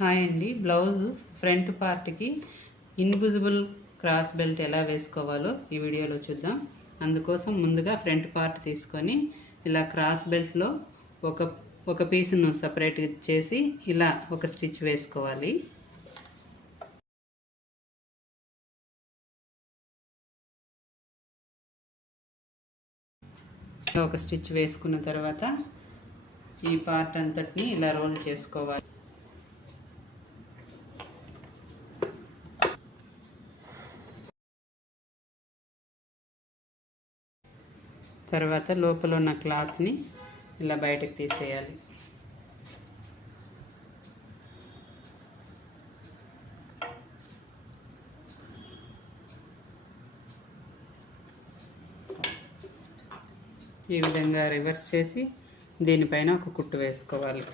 Hi అండి. Blouse front పార్ట్కి invisible cross belt ఎలా వేసుకోవాలో ఈ వీడియోలో చూద్దాం. అందుకోసం ముందుగా ఫ్రంట్ పార్ట్ తీసుకొని ఇలా క్రాస్ బెల్ట్లో ఒక పీస్ను సపరేట్ చేసి ఇలా ఒక స్టిచ్ వేసుకోవాలి. ఒక స్టిచ్ వేసుకున్న తర్వాత ఈ పార్ట్ అంతటిని ఇలా రోల్ చేసుకోవాలి. తర్వాత లోపల ఉన్న క్లాత్ని ఇలా బయటకు తీసేయాలి. ఈ విధంగా రివర్స్ చేసి దీనిపైన ఒక కుట్టు వేసుకోవాలి.